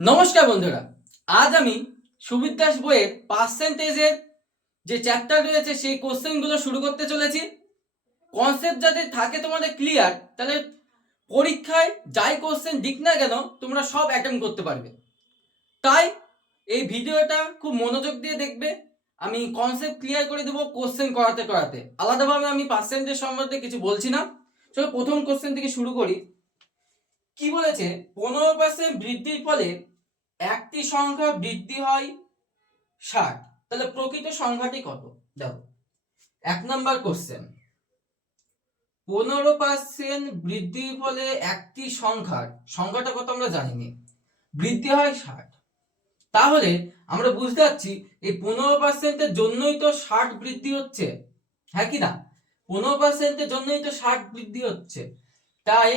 নমস্কার বন্ধুরা, আজ আমি সুবিদ দাস বইয়ের পার্সেন্টেজের যে চ্যাপ্টার রয়েছে সেই কোশ্চেনগুলো শুরু করতে চলেছি। কনসেপ্ট যাতে থাকে তোমাদের ক্লিয়ার, তাহলে পরীক্ষায় যাই কোশ্চেন দিক না কেন তোমরা সব অ্যাটেম্প করতে পারবে। তাই এই ভিডিওটা খুব মনোযোগ দিয়ে দেখবে। আমি কনসেপ্ট ক্লিয়ার করে দেবো কোশ্চেন করাতে করাতে। আলাদাভাবে আমি পার্সেন্টেজ সম্বন্ধে কিছু বলছি না। চলো প্রথম কোশ্চেন থেকে শুরু করি। কি বলেছে? 15% বৃদ্ধির ফলে একটি সংখ্যা বৃদ্ধি হয় 60। তাহলে প্রকৃত সংখ্যাটি কত? দেখো, 1 নম্বর কোশ্চেন। 15% বৃদ্ধির ফলে একটি সংখ্যাটা কত আমরা জানিনি, বৃদ্ধি হয় 60। তাহলে আমরা বুঝতে পারছি এই 15%-এর জন্যই তো 60 বৃদ্ধি হচ্ছে, হ্যাঁ কি না? 15%-এর জন্যই তো 60 বৃদ্ধি হচ্ছে। তাই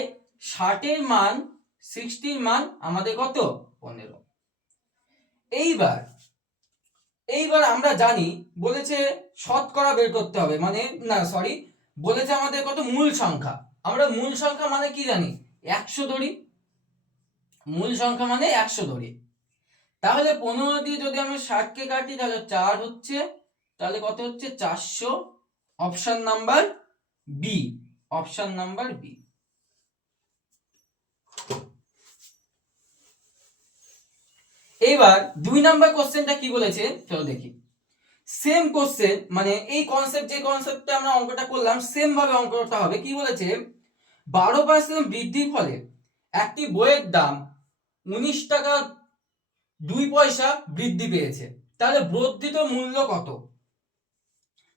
60-এর মান, 60-র মান আমাদের কত? 15। এইবার আমরা জানি বলেছে শতকরা বের করতে হবে, মানে না সরি, বলেছে আমাদের কত মূল সংখ্যা। আমরা মূল সংখ্যা মানে কি জানি? 100 ধরি। মূল সংখ্যা মানে 100 ধরি। তাহলে 15 দিয়ে যদি আমি 60-কে কাটি তাহলে 4 হচ্ছে, তাহলে কত হচ্ছে? 400। Option number B. Option number B. এবার 2 নাম্বার কোশ্চেনটা কি বলেছে চলো দেখি। সেম কোশ্চেন, মানে এই কনসেপ্ট, যে কনসেপ্টে আমরা অঙ্কটা করলাম সেম ভাবে অঙ্কটা হবে। কি বলেছে? 12% বৃদ্ধির ফলে একটি বইয়ের দাম 19 টাকা 2 পয়সা বৃদ্ধি পেয়েছে। তাহলে বর্ধিত মূল্য কত?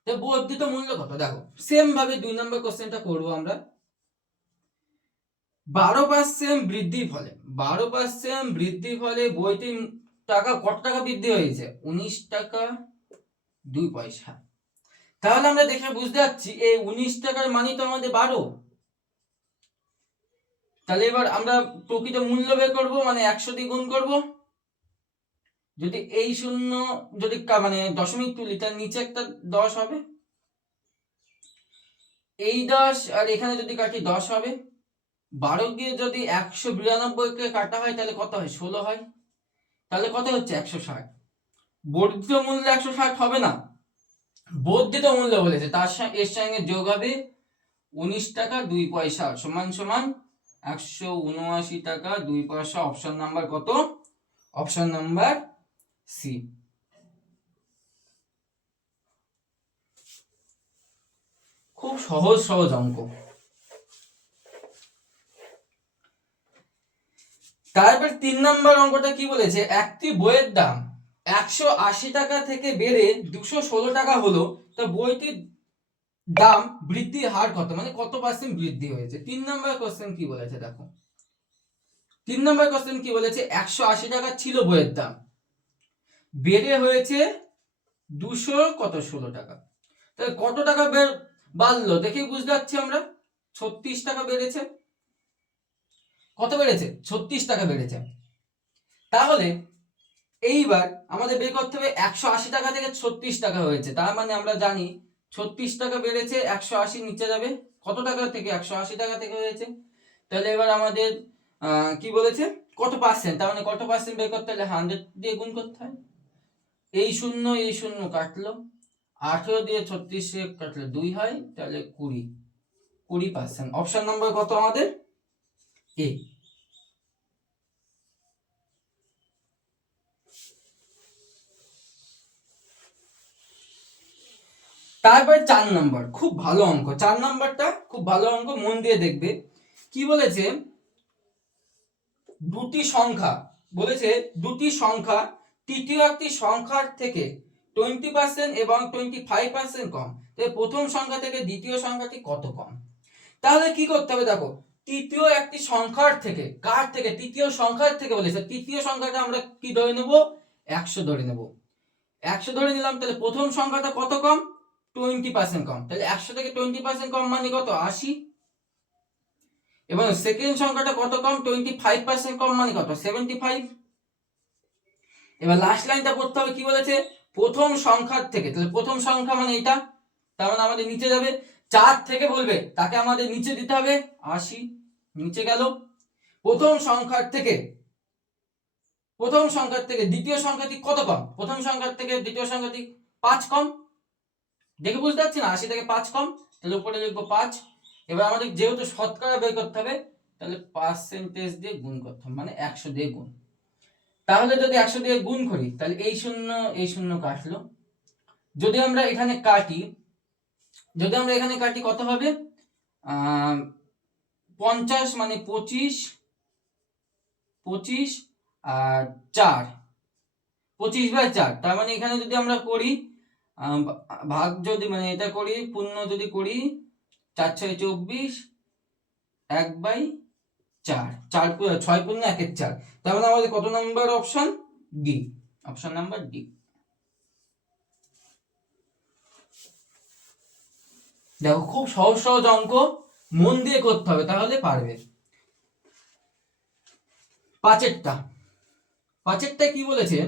তো বর্ধিত মূল্য কত? দেখো সেম ভাবে 2 নম্বর কোশ্চেনটা করব আমরা। 12% বৃদ্ধির ফলে, 12% বৃদ্ধির ফলে বইটির টাকা কত টাকা বৃদ্ধি হয়েছে? 19 টাকা 2 পয়সা। তাহলে আমরা দেখে বুঝতে পারছি এই 19 টাকার মানই তো আমাদের 12। তাহলে এবার আমরা প্রকৃত মূল্য বের করবো, মানে 100 দিয়ে গুণ করব। যদি এই শূন্য যদি মানে দশমিক তুলি তার নিচে একটা 10 হবে, এই 10 আর এখানে যদি কাটি 10 হবে। 12 দিয়ে যদি 192-কে কাটা হয় তাহলে কত হয়? 16 হয়। তাহলে কত হচ্ছে? 160। বর্ধিত মূল্য 160 হবে না, বর্ধিত মূল্য বলেছে তার এর সঙ্গে যোগ হবে 19 টাকা 2 পয়সা সমান সমান 179 টাকা 2 পয়সা। অপশন নাম্বার কত? Option number C. খুব সহজ সহজ অঙ্ক। তারপর 3 নম্বর অঙ্কটা কি বলেছে? একটি বইয়ের দাম 180 টাকা থেকে বেড়ে 216 টাকা হলো, তা বইটির দাম বৃদ্ধির হার কত, মানে কত পার্সেন্ট বৃদ্ধি হয়েছে? 3 নম্বর কোশ্চেন কি বলেছে দেখো। 3 নম্বর কোশ্চেন কি বলেছে? 180 টাকা ছিল বইয়ের দাম, বেড়ে হয়েছে 216 টাকা। তাহলে কত টাকা বাড়লো দেখেই বুঝতে পারছি আমরা। 36 টাকা বেড়েছে। কত বেড়েছে? 36 টাকা বেড়েছে। তাহলে এইবার আমাদের বের করতে হবে 180 টাকা থেকে 36 টাকা হয়েছে, তার মানে আমরা জানি 36 টাকা বেড়েছে, 180 নিচে যাবে। কত টাকা থেকে? 180 টাকা থেকে হয়েছে। তাহলে এবার আমাদের কি বলেছে? কত পার্সেন্ট, তার মানে কত পার্সেন্ট বের করতে হলে 100 দিয়ে গুণ করতে হয়। এই শূন্য কাটলো, 18 দিয়ে 36 কাটলে 2 হয়, তাহলে 20%। অপশন নাম্বার কত আমাদের? এ। তারপরে 4 নম্বর, খুব ভালো অঙ্ক। 4 নম্বরটা খুব ভালো অঙ্ক, মন দিয়ে দেখবে। কি বলেছে? দুটি সংখ্যা বলেছে, দুটি সংখ্যা তৃতীয় একটি সংখ্যার থেকে 20% এবং 25% কম। তাহলে প্রথম সংখ্যা থেকে দ্বিতীয় সংখ্যাটি কত কম? তাহলে কি করতে হবে দেখো, তৃতীয় একটি সংখ্যার থেকে, কার থেকে? তৃতীয় সংখ্যার থেকে বলেছে। তৃতীয় সংখ্যাটা আমরা কি ধরে নেব? 100 ধরে নেব। 100 ধরে নিলাম, তাহলে প্রথম সংখ্যাটা কত কম? 20% কম। তাহলে 100 থেকে 20% কম মানে কত? 80। এবং সেকেন্ড সংখ্যাটা কত কম? 25% কম মানে কত? 75। এবার লাস্ট লাইনটা পড়তে হবে। কি বলেছে? প্রথম সংখ্যার থেকে, তাহলে প্রথম সংখ্যা মানে এটা, তার মানে আমাদের নিচে যাবে। 4 থেকে বলবে তাকে আমাদের নিচে দিতে হবে 80, নিচে গেল। প্রথম সংখ্যার থেকে প্রথম সংখ্যার থেকে দ্বিতীয় সংখ্যাটি কত কম? প্রথম সংখ্যার থেকে দ্বিতীয় সংখ্যাটি 5 কম। দেখে বুঝতে পারছি না, 80 থেকে 5 কম, তাহলে উপরে লিখবো 5। এবার আমাদের যেহেতু শতকরা বের করতে হবে, তাহলে পার্সেন্টেজ দিয়ে গুণ করতে হবে, মানে 100 দিয়ে গুণ। তাহলে যদি 100 দিয়ে গুণ করি, তাহলে এই শূন্য কাটলো। যদি আমরা এখানে কাটি কত হবে? 50 মানে 25 আর 4, 25/4। তার মানে এখানে যদি আমরা করি ভাগ, যদি মানে এটা করি পূর্ণ যদি করি, 4 6 24, 1/4, 6 পূর্ণ 1 4। তার মানে আমাদের কত number option? D, option number D. দেখো খুব সহজ সহজ অঙ্ক, মন দিয়ে করতে হবে, তাহলে পারবে। পাঁচেরটা কি বলেছে?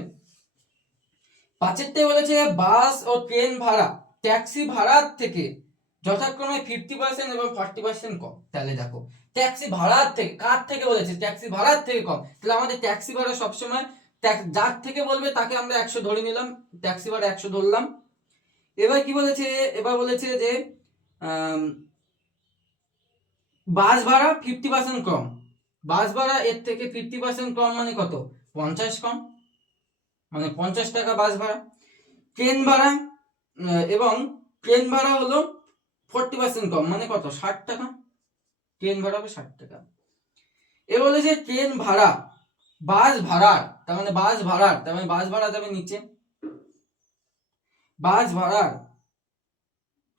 পাঁচেরটাই বলেছে বাস ও ট্রেন ভাড়া ট্যাক্সি ভাড়ার থেকে যথাক্রমে 50% এবং 40% কম। তাহলে দেখো ট্যাক্সি ভাড়ার থেকে, কার থেকে বলেছে? ট্যাক্সি ভাড়ার থেকে কম। তাহলে আমাদের ট্যাক্সি ভাড়া সবসময় যার থেকে বলবে তাকে আমরা 100 ধরে নিলাম, ট্যাক্সি ভাড়া 100 ধরলাম। এবার কি বলেছে? এবার বলেছে যে বাস ভাড়া 50% কম। বাস ভাড়া এর থেকে 50% কম মানে কত? 50 কম, মানে 50 টাকা বাস ভাড়া। ট্রেন ভাড়া এবং ট্রেন ভাড়া হলো 40% কম, মানে কত? 60 টাকা। ট্রেন ভাড়া হবে 60 টাকা। এ বলেছে ট্রেন ভাড়া বাস ভাড়ার, তার মানে বাস ভাড়া যাবে নিচে। বাস ভাড়ার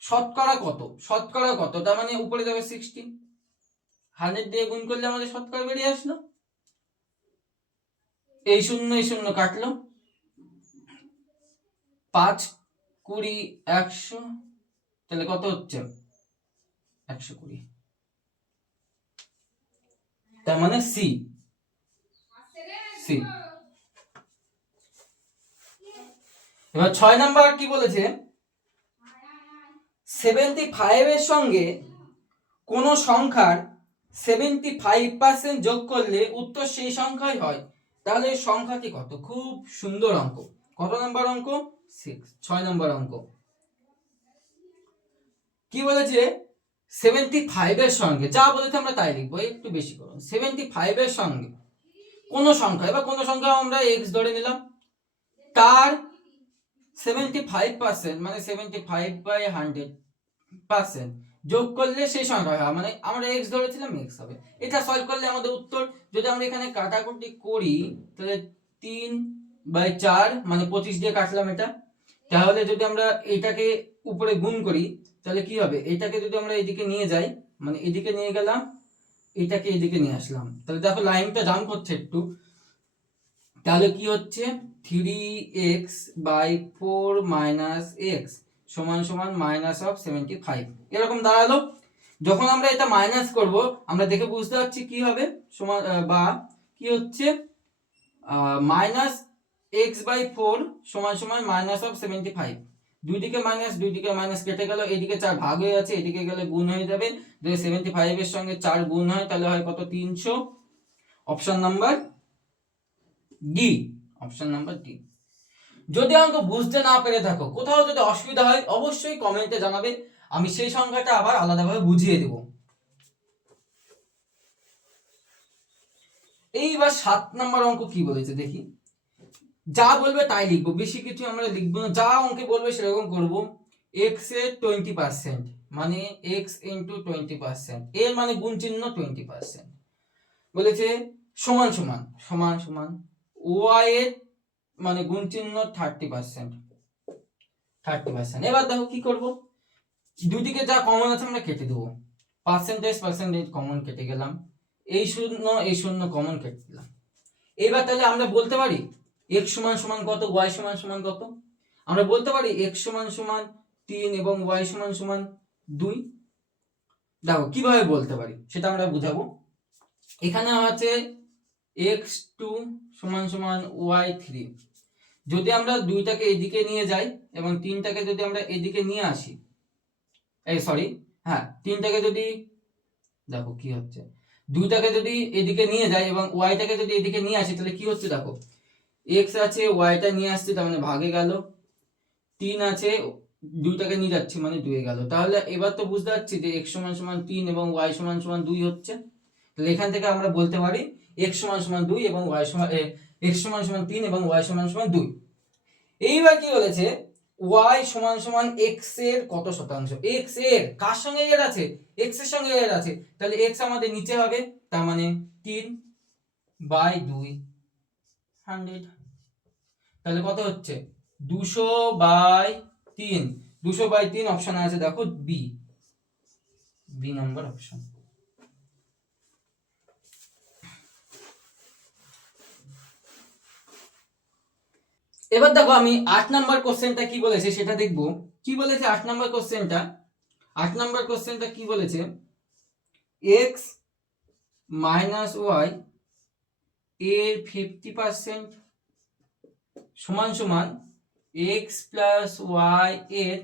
শতকরা কত? তার মানে উপরে যাবে 60। 100 দিয়ে গুণ করলে আমাদের শতকরা বেরিয়ে আসলো। এই শূন্য কাটলো, 5 20 100, তাহলে কত হচ্ছে? 120। তার মানে সি। এবার 6 নাম্বার কি বলেছে? 75 এর সঙ্গে কোন সংখ্যার 75% যোগ করলে উত্তর সেই সংখ্যাই হয়, তাহলে এই সংখ্যাটি কত? খুব সুন্দর অঙ্ক। কত নাম্বার অঙ্ক? 6, 6 নাম্বার অঙ্ক। কি বলেছে? 75 এর সঙ্গে, যা বলেছে আমরা তাই লিখবো, একটু বেশি করুন। 75 এর সঙ্গে কোন সংখ্যা, এবার কোন সংখ্যা আমরা x ধরে নিলাম, তার 75% মানে 75/100% যোগ করলে সেই সংখ্যা হয়, মানে আমরা x ধরেছিলাম x হবে। এটা সলভ করলে আমাদের উত্তর, যদি আমরা এখানে কাটাকুটি করি তাহলে 3/4 মানে 25 দিয়ে কাটলাম এটা। তাহলে যদি আমরা এটাকে উপরে গুণ করি তাহলে কি হবে? এটাকে যদি আমরা এদিকে নিয়ে যাই, মানে এদিকে নিয়ে গেলাম, এটাকে এদিকে নিয়ে আসলাম, তাহলে দেখো লাইনটা জাম্প করছে একটু। তাহলে কি হচ্ছে? 3x/4 - x সমান সমান -75 এরকম দাঁড়ালো। যখন আমরা এটা মাইনাস করব, আমরা দেখে বুঝতে পারছি কি হবে, সমান বা কি হচ্ছে, -x/4 সমান সমান -75। দুই দিকে মাইনাস কেটে গেল, এদিকে 4 ভাগ হয়ে আছে, এদিকে গেলে গুণ হয়ে যাবে। যদি 75 এর সঙ্গে 4 গুণ হয় তাহলে হয় কত? 300। Option number D, option number D. যদি অঙ্ক বুঝতে না পেরে থাকো, কোথাও যদি অসুবিধা হয়, অবশ্যই কমেন্টে জানাবে, আমি সেই সংখ্যাটা আবার আলাদাভাবে বুঝিয়ে দেব। এইবার 7 নাম্বার অঙ্ক কি বলেছে দেখি। যা বলবে তাই লিখবো, বেশি কিছু আমরা লিখবো না, যা অঙ্কে বলবে সেরকম করব। x এর 20% মানে x * 20%, এর মানে গুণ চিহ্ন 20% বলেছে, সমান সমান y এর মানে গুণ চিহ্ন 30%। এবার দেখো কি করব, দুদিকে যা কমন আছে আমরা কেটে দেবো, পার্সেন্টেজ কমন কেটে গেলাম, এই শূন্য কমন কেটে দিলাম। এবার তাহলে আমরা বলতে পারি x সমান সমান কত, y সমান সমান কত? আমরা বলতে পারি x সমান সমান 3 এবং y সমান সমান 2। দেখো কিভাবে বলতে পারি সেটা আমরা বুঝাবো। এখানে আছে x2 সমান সমান y3। যদি আমরা 2টাকে এদিকে নিয়ে যাই এবং 3টাকে যদি আমরা এদিকে নিয়ে আসি, হ্যাঁ 3টাকে যদি, দেখো কি হচ্ছে, 2টাকে যদি এদিকে নিয়ে যাই এবং yটাকে যদি এদিকে নিয়ে আসি তাহলে কি হচ্ছে দেখো, এক্স আছে, ওয়াইটা নিয়ে আসছে তার মানে ভাগে গেল, 3 আছে, 2টাকে নিয়ে যাচ্ছি মানে 2 গেল। তাহলে এবার তো বুঝতে পারছি যে x সমান সমান 3 এবং y সমান সমান 2 হচ্ছে। তাহলে এখান থেকে আমরা বলতে পারি x সমান সমান 2 এবং y সমান x সমান সমান 3 এবং y সমান সমান 2। এইবার কি বলেছে y সমান সমান x এর কত শতাংশ। x এর কার সঙ্গে এর আছে, x এর সঙ্গে এর আছে, তাহলে x আমাদের নিচে হবে, তার মানে 3/2 100। তাহলে কত হচ্ছে 200/3, 200/3 অপশন আছে দেখো বি নাম্বার অপশন। এবার দেখো আমি 8 নাম্বার কোশ্চেনটা কি বলেছে সেটা দেখব। কি বলেছে 8 নাম্বার কোশ্চেনটা? 8 নাম্বার কোশ্চেনটা কি বলেছে, x মাইনাস ওয়াই এর 50% সমান সমান x প্লাস ওয়াই এর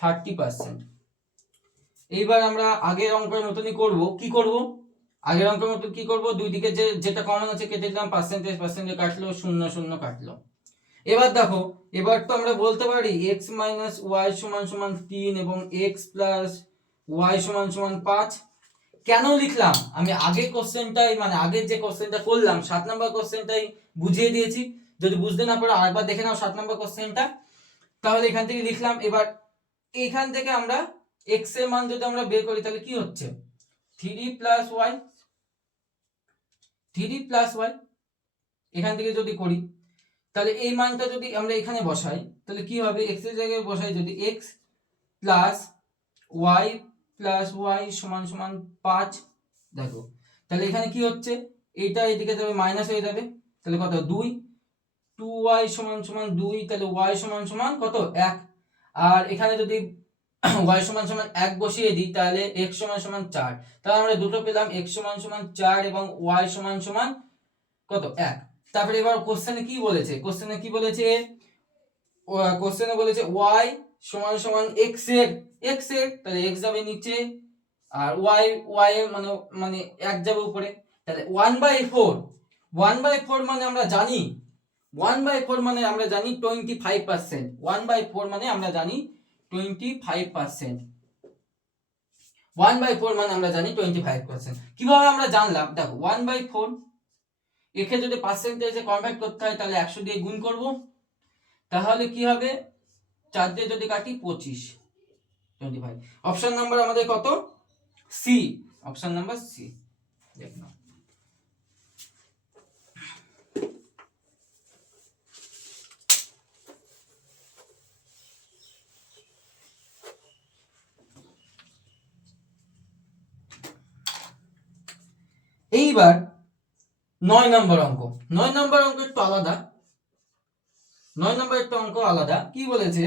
30%। এইবার আমরা আগের অঙ্কের মতনই করব। কি করব? আগের অঙ্কের মতন কি করব, দুই দিকে যেটা কমন আছে কেটে দিলাম, পার্সেন্টেজ কাটলো, 0 কাটলো। এবার দেখো, এবার তো আমরা বলতে পারি x মাইনাস ওয়াই সমান সমান 3 এবং x প্লাস ওয়াই সমান সমান 5। কেন লিখলাম আমি আগের কোশ্চেনটাই, মানে আগের যে কোশ্চেনটা করলাম 7 নাম্বার কোশ্চেনটাই বুঝিয়ে দিয়েছি। যদি বুঝতে না পারো আরেকবার দেখে নাও 7 নাম্বার কোশ্চেনটা। তাহলে এখান থেকে লিখলাম। এবার এখান থেকে আমরা x এর মান যদি আমরা বের করি তাহলে কি হচ্ছে 3 প্লাস ওয়াই, 3 প্লাস ওয়াই এখান থেকে যদি করি তাহলে এই মানটা যদি আমরা এখানে বসাই তাহলে কি হবে, x এর জায়গায় বসাই যদি x plus Y plus Y সমান সমান 5, দেখো তাহলে এখানে কি হচ্ছে, এইটা এদিকে যাবে মাইনাস হয়ে যাবে, তাহলে কত 2y সমান সমান 2, তাহলে y সমান সমান কত 1। আর এখানে যদি y সমান সমান 1 বসিয়ে দিই তাহলে x সমান সমান 4। তাহলে আমরা দুটো পেলাম, x সমান সমান 4 এবং y সমান সমান কত 1। তারপরে এবার কোশ্চেনে কি বলেছে, কোশ্চেনে বলেছে y সমান সমান x এর, তাহলে x যাবে নিচে আর y এর মানে 1 যাবে উপরে, তাহলে 1/4, 1/4 মানে আমরা জানি 1/4 মানে আমরা জানি 25%, 1/4 মানে আমরা জানি 25%, 1/4 মানে আমরা জানি 25%। কিভাবে আমরা জানলাম, দেখো 1/4 একে যদি পার্সেন্টেজে কনভার্ট করতে হয় তাহলে 100 দিয়ে গুণ করব, তাহলে কি হবে 4 দিয়ে যদি কাটি 25, 25। অপশন নাম্বার আমাদের কত, সি, অপশন নাম্বার সি। দেখো এইবার 9 নম্বর অঙ্ক, 9 নম্বর অঙ্ক একটু আলাদা, 9 নম্বর একটা অঙ্ক আলাদা। কি বলেছে,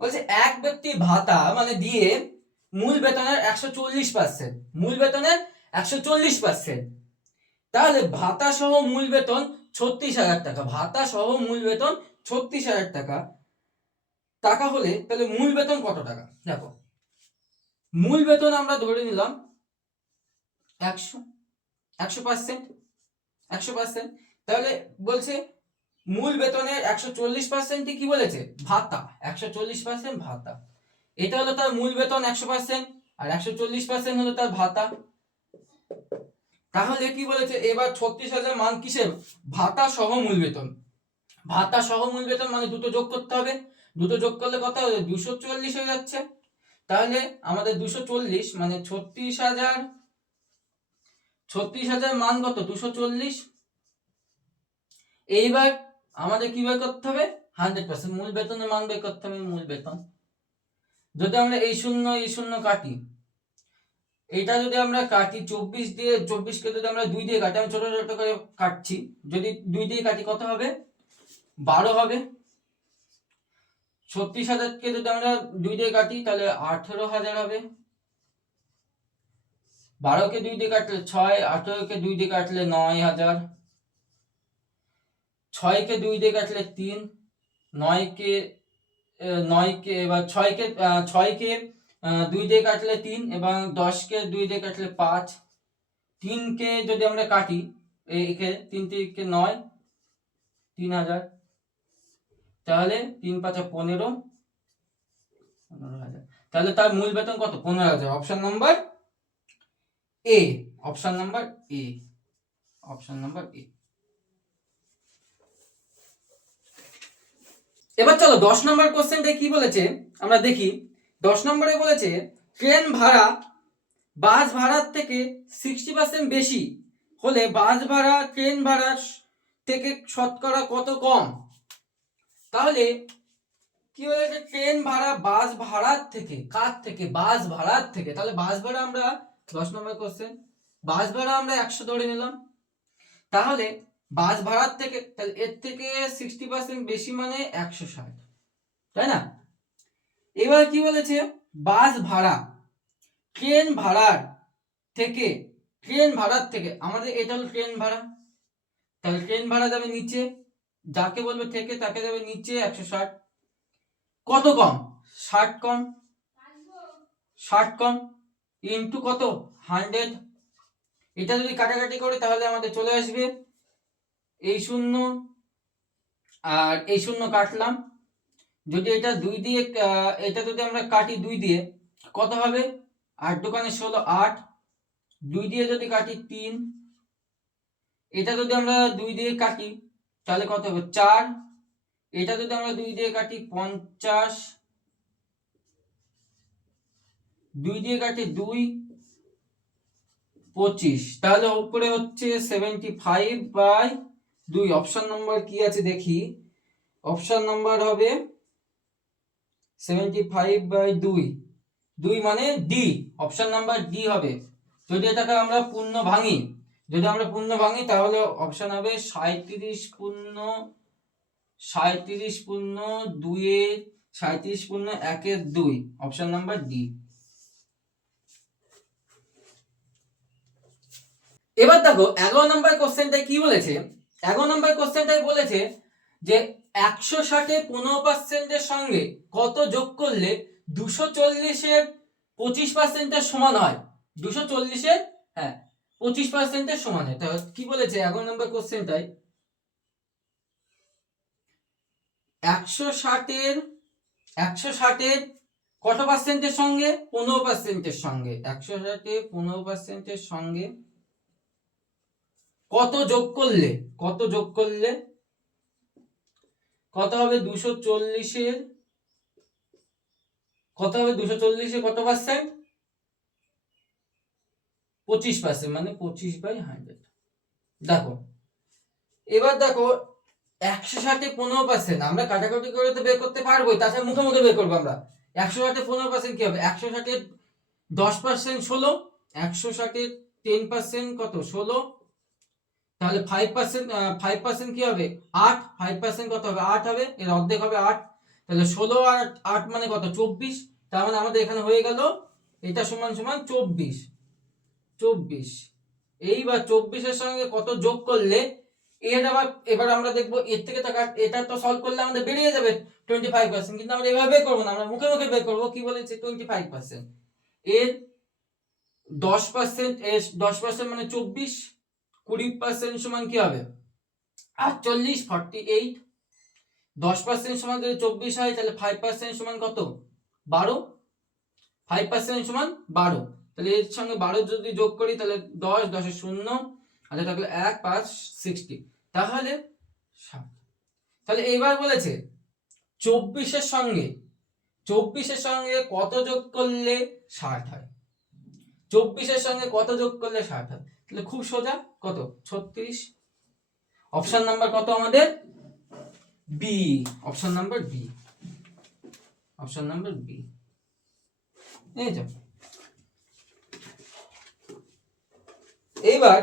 বলছে এক ব্যক্তি ভাতা মানে দিয়ে মূল বেতনের 140%, মূল বেতনের 140%, তাহলে ভাতা সহ মূল বেতন 36,000 টাকা, ভাতা সহ মূল বেতন 36,000 টাকা টাকা হলে তাহলে মূল বেতন কত টাকা। দেখো মূল বেতন আমরা ধরে নিলাম 100%, 100%, তাহলে বলছে মূল বেতনের 140% কি বলেছে ভাতা, 140% ভাতা, এটা হলো তার মূল বেতন 100% আর 140% হলো তার ভাতা। তাহলে কি বলেছে এবার 36,000 মান কিসের, ভাতা সহ মূল বেতন, ভাতা সহ মূল বেতন মানে দুটো যোগ করতে হবে, দুটো যোগ করলে কত হবে 240 হয়ে যাচ্ছে। তাহলে আমাদের 240 মানে 36,000 মান কত 240। এইবার আমাদের কি বের করতে হবে 100% মূল বেতনের মান বের করতে হবে, মূল বেতন। যদি আমরা এই শূন্য কাটি, এটা যদি আমরা কাটি 24 দিয়ে, 24 কে যদি আমরা 2 দিয়ে কাটি, আমি ছোট ছোট করে কাটছি, যদি 2 দিয়ে কাটি কত হবে 12 হবে। 36,000 কে যদি আমরা 2 দিয়ে কাটি তাহলে 18,000 হবে। 12 কে 2 দিয়ে কাটলে 6, 18 কে 2 দিয়ে কাটলে 9,000, 6 কে 2 দিয়ে কাটলে 3, 9 কে এবার 6 কে 2 দিয়ে কাটলে 3 এবং 10 কে 2 দিয়ে কাটলে 5, 3 কে যদি আমরা কাটি একে 3 থেকে 9, 3000, তাহলে 3 5 15, 15,000, তাহলে তার মূল বেতন কত? 15,000। Option number A, option number A, option number A. এবার চলো 10 নম্বর কোশ্চেনটা কি বলেছে আমরা দেখি। 10 নম্বরে বলেছে ট্রেন ভাড়া বাস ভাড়ার থেকে 60% বেশি হলে বাস ভাড়া ট্রেন ভাড়া থেকে শতকরা কত কম? তাহলে কি বলেছে, ট্রেন ভাড়া বাস ভাড়ার থেকে, কার থেকে? বাস ভাড়ার থেকে। তাহলে বাস ভাড়া আমরা 10 নম্বর কোশ্চেন, বাস ভাড়া আমরা 100 ধরে নিলাম। তাহলে বাস ভাড়ার থেকে, তাহলে এর থেকে 60% বেশি মানে 160, তাই না? এবার কি বলেছে, বাস ভাড়া ট্রেন ভাড়ার থেকে, ট্রেন ভাড়ার থেকে, আমাদের এটা হলো ট্রেন ভাড়া, তাহলে ট্রেন ভাড়া যাবে নিচে, যাকে বলবে থেকে তাকে যাবে নিচে 160, কত কম? 60 কম, 60 কম ইন্টু কত? 100। এটা যদি কাটাকাটি করে তাহলে আমাদের চলে আসবে এই শূন্য আর এই শূন্য কাটলাম, যদি এটা 2 দিয়ে, এটা যদি আমরা কাটি 2 দিয়ে কত হবে? 8 দোকানে 16, 8, 2 দিয়ে যদি কাটি 3, এটা যদি আমরা 2 দিয়ে কাটি তাহলে কত হবে? 4, এটা যদি আমরা 2 দিয়ে কাটি 50, 2 দিয়ে কাটি 2, 25, তাহলে উপরে হচ্ছে 75/2। অপশন নাম্বার কি আছে দেখি, অপশন নাম্বার হবে 75/2, 2 মানে ডি, অপশন নাম্বার ডি হবে। যদি এটাকে আমরা পূর্ণ ভাঙি, যদি আমরা পূর্ণ ভাঙি তাহলে অপশন হবে 37/2 অপশন নাম্বার ডি। এবার দেখো 11 নম্বর কোশ্চেনটাই কি বলেছে। 11 নম্বর কোশ্চেনটাই বলেছে যে 160-এ 15% সঙ্গে কত যোগ করলে 240-এর 25% সমান হয়? 240-এর 25% সমান হয়। তাহলে কি বলেছে 11 নম্বর কোশ্চেনটাই, 160-এর কত পার্সেন্টের সঙ্গে? 15%-এর সঙ্গে। 160-এ 15%-এর সঙ্গে কত যোগ করলে, কত যোগ করলে কত হবে? 240-এর কত হবে? 240-এ কত পার্সেন্ট? 25%, মানে 25/100। দেখো এবার দেখো 160-এ 15%, আমরা কাটাকাটি করে তো বের করতে পারবো, তাছাড়া মুখে মুখে বের করবো আমরা। 160-এ 15% কি হবে? 160-এর 10% 16, 160-এর 10% কত? 16, তাহলে 5% কি হবে? 8, 5% কত হবে? 8 হবে, এর অর্ধেক হবে 8, তাহলে 16 আর 8 মানে কত? 24, তার মানে আমাদের এখানে হয়ে গেল এটা সমান সমান 24। এইবার 24-এর সঙ্গে কত যোগ করলে এর আবার, এবার আমরা দেখবো এর থেকে এটা তো সলভ করলে আমাদের বেরিয়ে যাবে 25%, কিন্তু আমরা এভাবে বের করবো না, আমরা মুখে মুখে বের করবো। কি বলেছে? 25%, এর 10%, এর 10% মানে 24, 20% সমান কি হবে? 48, 48, 10% সমান যদি 24 হয় তাহলে 5% সমান কত? 12, 5% সমান 12, তাহলে এর সঙ্গে 12 যদি যোগ করি তাহলে 10, 10 0, আর থাকলে 1, 5, 60, তাহলে 7। তাহলে এইবার বলেছে 24-এর সঙ্গে কত যোগ করলে 60 হয়? 24-এর সঙ্গে কত যোগ করলে 60 হয়? তাহলে খুব সোজা, কত? 36। অপশন নাম্বার কত আমাদের? B, option number B, option number B. এই যে এইবার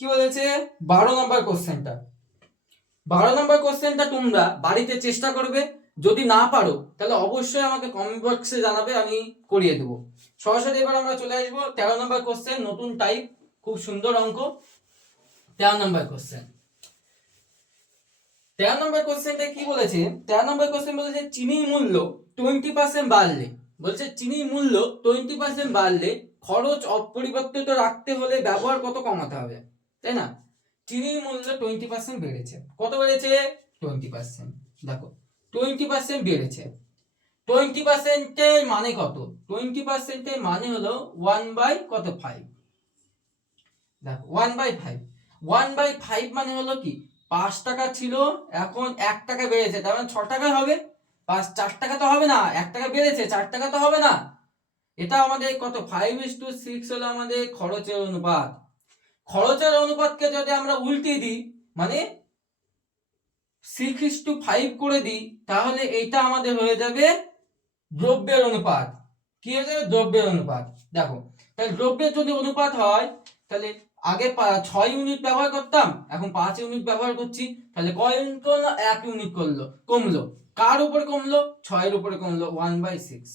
কি বলেছে 12 নম্বর কোশ্চেনটা। 12 নম্বর কোশ্চেনটা তোমরা বাড়িতে চেষ্টা করবে, যদি না পারো তাহলে অবশ্যই আমাকে কমেন্ট বক্সে জানাবে, আমি করিয়ে দেব। সরাসরি এবার আমরা চলে আসবো 13 নম্বর কোশ্চেন, নতুন টাইপ, খুব সুন্দর অঙ্ক। 13 নম্বর কোশ্চেন, 13 নম্বর কোশ্চেনটা কি বলেছে? 13 নম্বর কোশ্চেন বলেছে চিনির মূল্য 20% বাড়লে, বলছে চিনির মূল্য 20% বাড়লে খরচ অপরিবর্তিত রাখতে হলে ব্যবহার কত কমাতে হবে, তাই না? চিনির মূল্য 20% বেড়েছে, কত বেড়েছে? 20%। দেখো 20% বেড়েছে। 20%-এর মানে কত? 20%-এর মানে হলো 1/, কত, 5। দেখো 1/5, 1/5 মানে হলো কি, 5 টাকা ছিল, এখন 1 টাকা বেড়েছে, তার মানে 6 টাকা হবে। 4 টাকা তো হবে না, 1 টাকা বেড়েছে, 4 টাকা তো হবে না। এটা আমাদের কত, 5:6 হলো আমাদের খরচের অনুপাত। খরচের অনুপাতকে যদি আমরা উল্টে দিই, মানে 6:5 করে দিই, তাহলে এটা আমাদের হয়ে যাবে দ্রব্যের অনুপাত। কি হয়ে যাবে? দ্রব্যের অনুপাত। দেখো তাহলে দ্রব্যের যদি অনুপাত হয়, তাহলে আগে 6 ইউনিট ব্যবহার করতাম, এখন 5 ইউনিট ব্যবহার করছি, তাহলে কয় ইউনিট করলো? 1 ইউনিট কমলো। কার উপরে কমলো? 6 এর উপরে কমলো, 1/6।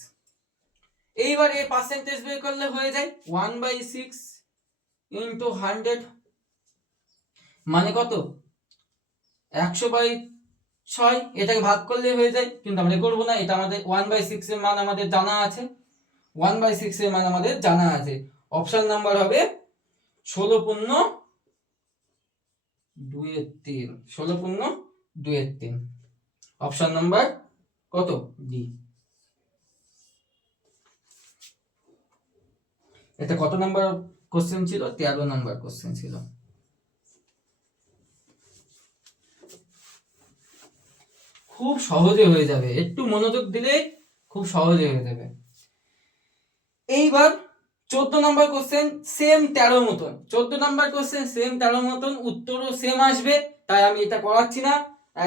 এইবার এই পার্সেন্টেজ বের করলে হয়ে যায় 1/6 ইন্টু 100, মানে কত? 100/6। এটাকে ভাগ করলে হয়ে যায়, কিন্তু আমরা করবো না, এটা আমাদের 1/6 এর মান আমাদের জানা আছে। 1/6 এর মান আমাদের জানা আছে। অপশন নাম্বার হবে 16.2/3। 16.2/3 অপশন নাম্বার কত? ডি। এটা কত নাম্বার কোশ্চেন ছিল? 13 নাম্বার কোশ্চেন ছিল। খুব সহজে হয়ে যাবে, একটু মনোযোগ দিলে খুব সহজে হয়ে যাবে। এইবার 14 নাম্বার কোশ্চেন সেম 13 মতন। 14 নাম্বার কোশ্চেন সেম 13 মতন, উত্তরও সেম আসবে, তাই আমি এটা করাচ্ছি না,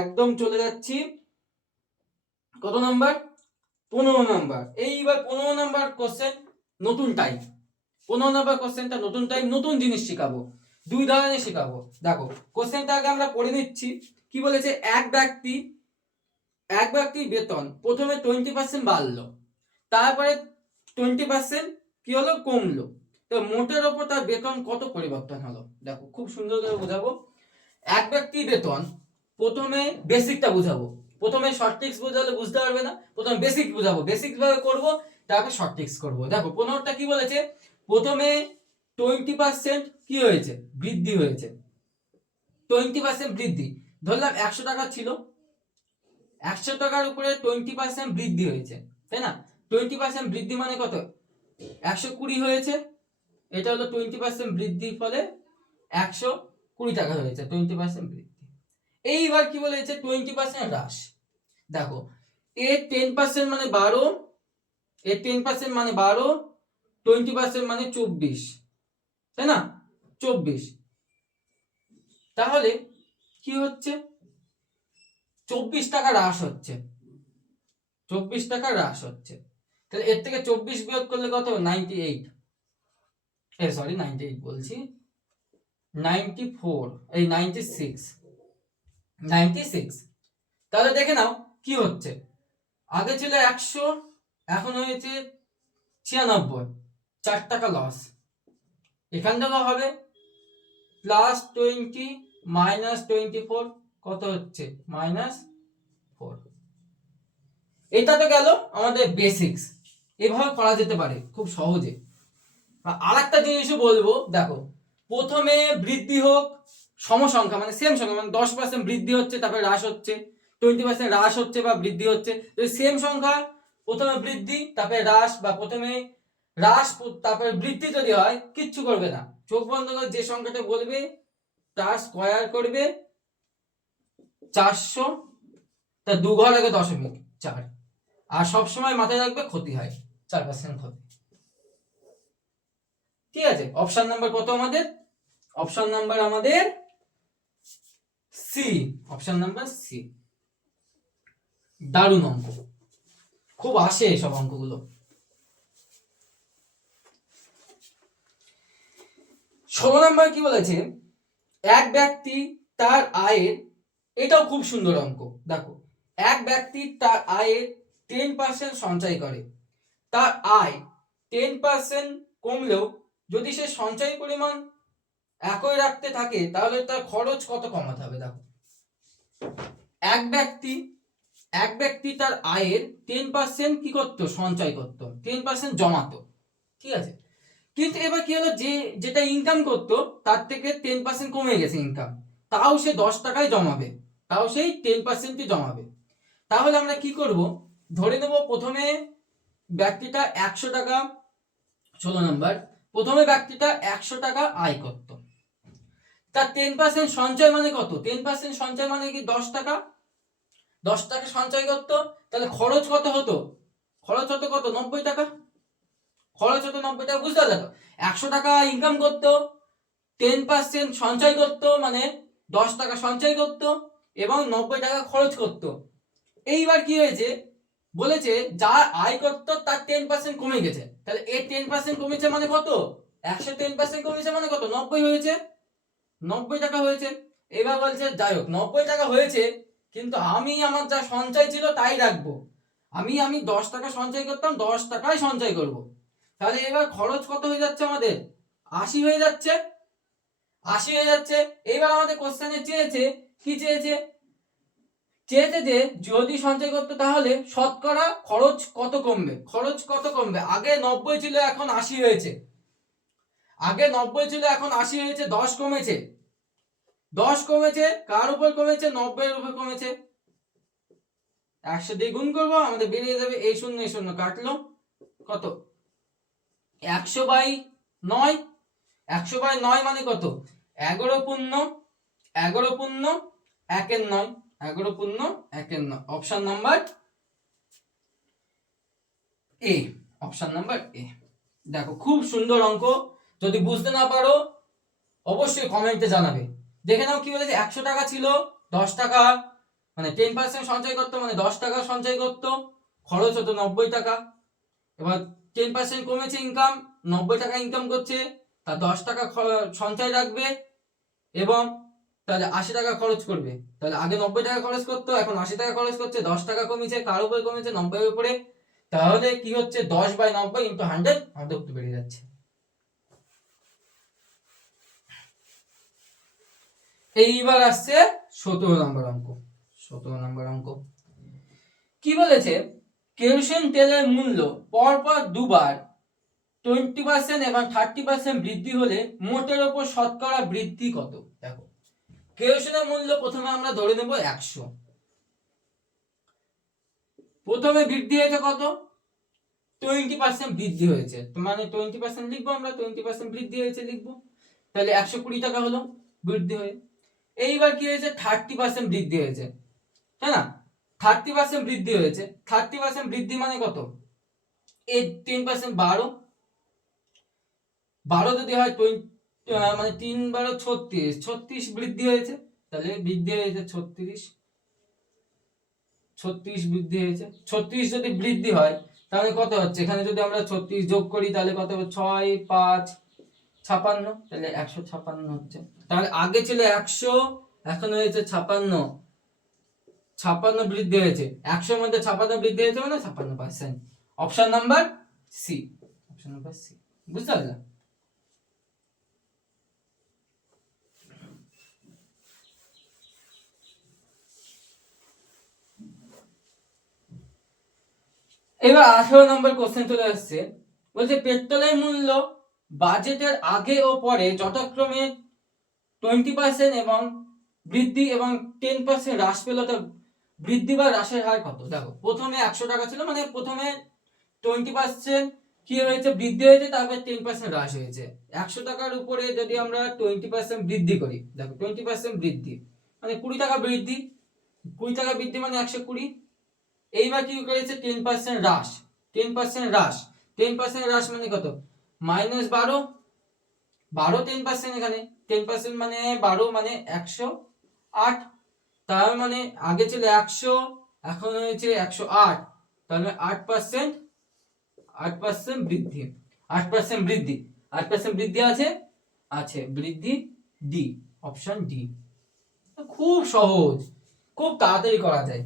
একদম চলে যাচ্ছি কত নাম্বার? 15 নাম্বার। এইবার 15 নাম্বার কোশ্চেন নতুন টাইপ। 15 নাম্বার কোশ্চেনটা নতুন টাইপ, নতুন জিনিস শেখাবো, দুই ধরনের শেখাবো। দেখো কোশ্চেনটা আগে আমরা পড়ে নিচ্ছি। কি বলেছে? এক ব্যক্তির বেতন প্রথমে 20% বাড়লো, তারপরে 20% কি হলো? কমলো। তো মোটের ওপর তার বেতন কত পরিবর্তন হলো? দেখো খুব সুন্দর করে বোঝাবো। এক ব্যক্তির বেতন, প্রথমে বেসিকটা বুঝাবো। প্রথমে শর্ট ট্রিক্স বোঝালে বুঝতে পারবে না, প্রথমে বেসিক বুঝাবো, বেসিক ভাবে করবো, তারপর শর্ট ট্রিক্স করবো। দেখো 15টা কি বলেছে? প্রথমে 20% কি হয়েছে? বৃদ্ধি হয়েছে। 20% বৃদ্ধি, ধরলাম 100 টাকা ছিল, 100 টাকার উপরে 20% বৃদ্ধি হয়েছে, তাই না? 20% বৃদ্ধি মানে কত? 120 হয়েছে। এটা হলো 20% বৃদ্ধির ফলে 120 টাকা হয়েছে, 20% বৃদ্ধি। এইবার কি বলেছে? 20% হ্রাস। দেখো এর 10% মানে 12, এর 10% মানে 12, 20% মানে 24, তাই না? 24। তাহলে কি হচ্ছে? 24 টাকা হ্রাস হচ্ছে, 24 টাকা হ্রাস হচ্ছে। তাহলে এর থেকে 24 বিয়োগ করলে কত? 98। সরি 98 বলছি, 94, এই 96। তাহলে দেখে নাও কি হচ্ছে। আগে ছিল 100, এখন হয়েছে 96, 4 টাকা লস। এখান থেকে হবে +20 -24, কত হচ্ছে? -4। এটা তো গেল আমাদের বেসিক্স। এভাবে করা যেতে পারে খুব সহজে। আর একটা জিনিসও বলবো, দেখো প্রথমে বৃদ্ধি হোক সমসংখ্যা, মানে সেম সংখ্যা, মানে 10% বৃদ্ধি হচ্ছে, তারপরে হ্রাস হচ্ছে, 20% হ্রাস হচ্ছে বা বৃদ্ধি হচ্ছে, যদি সেম সংখ্যা প্রথমে বৃদ্ধি তারপরে হ্রাস, বা প্রথমে হ্রাস তারপরে বৃদ্ধি যদি হয়, কিচ্ছু করবে না, চোখ বন্ধ করে যে সংখ্যাটা বলবে তার স্কয়ার করবে 400, তার 2 ঘর আগে 0.4, আর সবসময় মাথায় রাখবে ক্ষতি হয়, 4% ক্ষতি। ঠিক আছে? অপশন নাম্বার কত আমাদের? অপশন নাম্বার আমাদের সি। Option number C. দারুণ অঙ্ক, খুব আসে সব অঙ্কগুলো। 16 নাম্বার কি বলেছে? এক ব্যক্তি তার আয়ের, এটাও খুব সুন্দর অঙ্ক। দেখো এক ব্যক্তি তার আয়ের 10% সঞ্চয় করে, তার আয় 10% কমলেও যদি সে সঞ্চয় পরিমাণ একই রাখতে থাকে, তাহলে তার খরচ কত কমাতে হবে? দেখো এক ব্যক্তি তার আয়ের 10% কি করতো? সঞ্চয় করতো, 10% জমাতো, ঠিক আছে? কিন্তু এবার কি হলো, যেটা ইনকাম করতো তার থেকে 10% কমে গেছে ইনকাম, তাও সে 10 টাকায় জমাবে, তাও সেই 10%ই জমাবে। তাহলে আমরা কি করব, ধরে নেব প্রথমে ব্যক্তিটা 100 টাকা, 16 নম্বর, প্রথমে ব্যক্তিটা 100 টাকা আয় করত, তার 10% সঞ্চয় মানে কত, 10% সঞ্চয় মানে কি 10 টাকা, 10 টাকা সঞ্চয় করত, তাহলে খরচ কত হতো, খরচ হতো কত, 90 টাকা, খরচ হতো 90 টাকা, বুঝতে পারলে তো। 100 টাকা ইনকাম করতো, 10% সঞ্চয় করতো, মানে 10 টাকা সঞ্চয় করতো এবং 90 টাকা খরচ করতো। এইবার কি হয়েছে, বলেছে যা আয় করতো তার 10% কমে গেছে, তাহলে এর 10% কমেছে মানে কত, 100 10% কমেছে মানে কত, 90 হয়েছে, 90 টাকা হয়েছে। এবার বলছে যাই হোক 90 টাকা হয়েছে, কিন্তু আমি আমার যা সঞ্চয় ছিল তাই রাখবো, আমি 10 টাকা সঞ্চয় করতাম, 10 টাকাই সঞ্চয় করব। তাহলে এবার খরচ কত হয়ে যাচ্ছে আমাদের, 80 হয়ে যাচ্ছে, 80 হয়ে যাচ্ছে। এইবার আমাদের কোশ্চেনে চেয়েছে কি, চেয়েছে যে যদি সঞ্চয় করতো তাহলে শতকরা খরচ কত কমবে, খরচ কত কমবে, আগে 90 ছিল এখন 80 হয়েছে, আগে 90 ছিল এখন 80 হয়েছে, 10 কমেছে, 10 কমেছে, কার উপর কমেছে, 90 এর উপর কমেছে। 100 দিয়ে গুণ করবো, আমাদের বেরিয়ে যাবে এই শূন্য এই শূন্য কাটলো, কত 100/9, 100/9 মানে কত, 11 পূর্ণ 11 পূর্ণ 1/9, 11 পূর্ণ 1/9, option number A, option number A. দেখো খুব সুন্দর অঙ্ক, যদি বুঝতে না পারো অবশ্যই কমেন্টে জানাবে। দেখে নাও কি বলেছে, 100 টাকা ছিল, 10 টাকা মানে 10% সঞ্চয় করতো, মানে 10 টাকা সঞ্চয় করতো, খরচ হতো 90 টাকা। এবার 10% কমেছে ইনকাম, 90 টাকা ইনকাম করছে, তার 10 টাকা সঞ্চয় রাখবে এবং তাহলে 80 টাকা খরচ করবে। তাহলে আগে 90 টাকা খরচ করতো, এখন 80 টাকা খরচ করছে, 10 টাকা কমেছে, কার উপরে কমেছে, 90 এর উপরে। তাহলে কি হচ্ছে, 10/90 ইন্টু 100, আমাদের উত্তর বেরিয়ে যাচ্ছে। এইবার আসছে 17 নম্বর অঙ্ক। 17 নম্বর অঙ্ক কি বলেছে, কেরোসিন তেলের মূল্য পরপর দুবার 20% এবং 30% বৃদ্ধি হলে মোটের উপর শতকরা বৃদ্ধি কত। দেখো কেরোসিনের মূল্য প্রথমে আমরা ধরে নেব 100, প্রথমে বৃদ্ধি হয়েছে কত, 20% বৃদ্ধি হয়েছে, মানে 20% লিখবো আমরা, 20% বৃদ্ধি হয়েছে লিখবো, তাহলে 120 টাকা হলো বৃদ্ধি হয়ে। এইবার কি হয়েছে, 30% বৃদ্ধি হয়েছে, তাই না, 30% বৃদ্ধি হয়েছে, 30% বৃদ্ধি মানে কত, এই 10% 12, 12 যদি হয় মানে 3 12 36, 36 বৃদ্ধি হয়েছে, তাহলে বৃদ্ধি হয়েছে 36, 36 বৃদ্ধি হয়েছে। 36 যদি বৃদ্ধি হয় তাহলে কত হচ্ছে, এখানে যদি আমরা 36 যোগ করি তাহলে কত হবে, 6 5 56, তাহলে 156 হচ্ছে। তাহলে আগে ছিল 100, এখন হয়েছে 56, 56 বৃদ্ধি হয়েছে, 100 এর মধ্যে 56 বৃদ্ধি হয়েছে মানে 56%, option number C, option number C, বুঝতে পারলে। এবার 18 নম্বর কোশ্চেন চলে আসছে, বলছে পেট্রোলের মূল্য বাজেটের আগে ও পরে যথাক্রমে 20% এবং বৃদ্ধি এবং 10% হ্রাস পেল, তো বৃদ্ধি বা হ্রাসের হার কত। দেখো প্রথমে 100 টাকা ছিল, মানে প্রথমে 20% কি হয়েছে, বৃদ্ধি হয়েছে, তারপর 10% হ্রাস হয়েছে। 100 টাকার উপরে যদি আমরা 20% বৃদ্ধি করি, দেখো 20% বৃদ্ধি মানে 20 টাকা বৃদ্ধি, 20 টাকা বৃদ্ধি মানে 120। এইবার কি করেছে, 10% হ্রাস, 10% হ্রাস, 10% হ্রাস মানে কত, -12, 12 10%, এখানে 10% মানে 12 মানে 108, তার মানে আগে ছিল 100, এখন হয়েছে 108, তাহলে 8%, 8% বৃদ্ধি, 8% বৃদ্ধি, 8% বৃদ্ধি আছে, আছে বৃদ্ধি, ডি, অপশন ডি। খুব সহজ, খুব তাড়াতাড়ি করা যায়।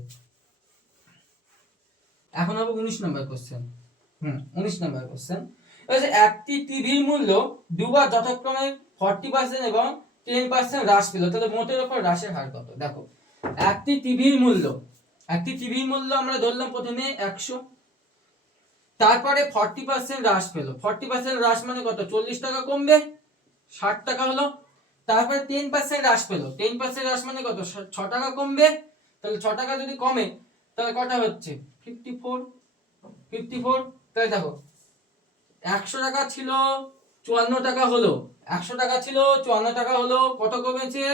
এখন হবে 19 নম্বর কোশ্চেন। 19 নম্বর কোশ্চেন, একটি টিভির মূল্য দুবার যথাক্রমে 40% এবং 10% হ্রাস পেল, তাহলে মোটের উপর হ্রাসের হার কত। দেখো একটি টিভির মূল্য, একটি টিভির মূল্য আমরা ধরলাম প্রথমে 100, তারপরে 40% হ্রাস পেল, 40% হ্রাস মানে কত, 40 টাকা কমবে, 60 টাকা হলো, তারপরে 10% হ্রাস পেলো, 10% হ্রাস মানে কত, 6 টাকা কমবে। তাহলে 6 টাকা যদি কমে তাহলে কটা হচ্ছে 54। তাহলে দেখো 100 টাকা ছিল 54 টাকা হলো, 100 টাকা ছিল 54 টাকা হলো, কত কমেছে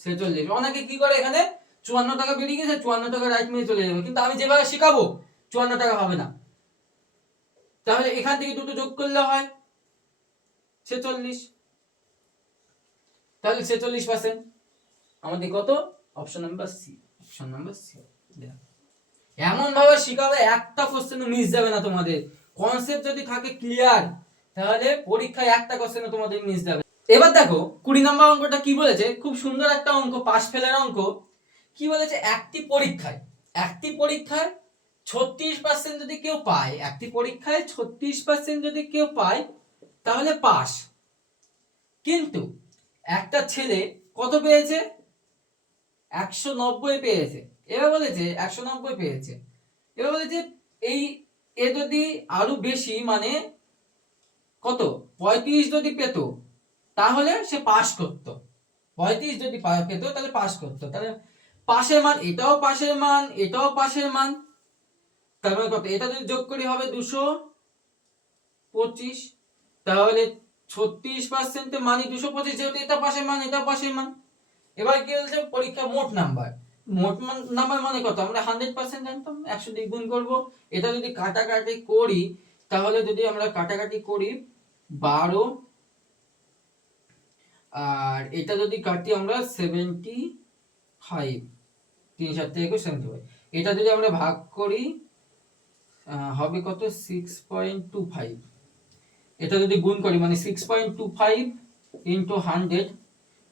46। অনেকে কি করে এখানে 54 টাকা বেরিয়ে গেছে 54 টাকা রাইট মেরে চলে যাবে, কিন্তু আমি যেভাবে শেখাবো 54 টাকা হবে না। তাহলে এখান থেকে দুটো যোগ করলে হয় 46। তাহলে 46% আমাদের কত, option number C, option number C. এমন ভাবে শিখাবে একটা কোশ্চেনও মিস যাবে না তোমাদের। কনসেপ্ট যদি থাকে ক্লিয়ার তাহলে পরীক্ষায় একটা কোশ্চেনও তোমাদের মিস যাবে। এবার দেখো 20 নম্বর অঙ্কটা কি বলেছে, খুব সুন্দর একটা অঙ্ক, পাস ফেলের অঙ্ক। কি বলেছে, একটি পরীক্ষায় 36% যদি কেউ পায়, একটি পরীক্ষায় 36% যদি কেউ পায় তাহলে পাস। কিন্তু একটা ছেলে কত পেয়েছে, 190 পেয়েছে। এবার বলেছে 190 পেয়েছে, এবার বলেছে এই এ যদি আরো বেশি মানে কত 35 যদি পেত তাহলে সে পাস করত। 35 যদি পেত তাহলে পাস করত। তাহলে পাশের মান, এটাও পাশের মান, এটাও পাশের মান, তার মানে কত, এটা যদি যোগ করি হবে 225। তাহলে 36% মানে 225, যেহেতু এটা পাশের মান এটা পাশের মান। এবার কি বলছে, পরীক্ষা মোট নাম্বার, মোট নাম্বার মানে কত, আমরা 100% জানতাম, 100 দিয়ে গুণ করব। এটা যদি কাটাকাটি করি তাহলে যদি আমরা কাটাকাটি করি 12, আর এটা যদি কাটি আমরা 75, 3 7 21 75। এটা যদি আমরা ভাগ করি হবে কত 6.25। এটা যদি গুণ করি মানে 6.25 ইন্টু 100,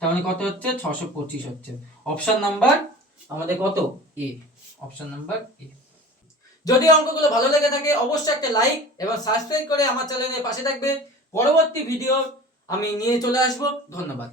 তার মানে কত হচ্ছে 625 হচ্ছে। অপশন নাম্বার আমাদের কত, এ, অপশন নাম্বার এ। যদি অঙ্কগুলো ভালো লেগে থাকে অবশ্যই একটা লাইক এবং সাবস্ক্রাইব করে আমার চ্যানেলের পাশে থাকবে। পরবর্তী ভিডিও আমি নিয়ে চলে আসব। ধন্যবাদ।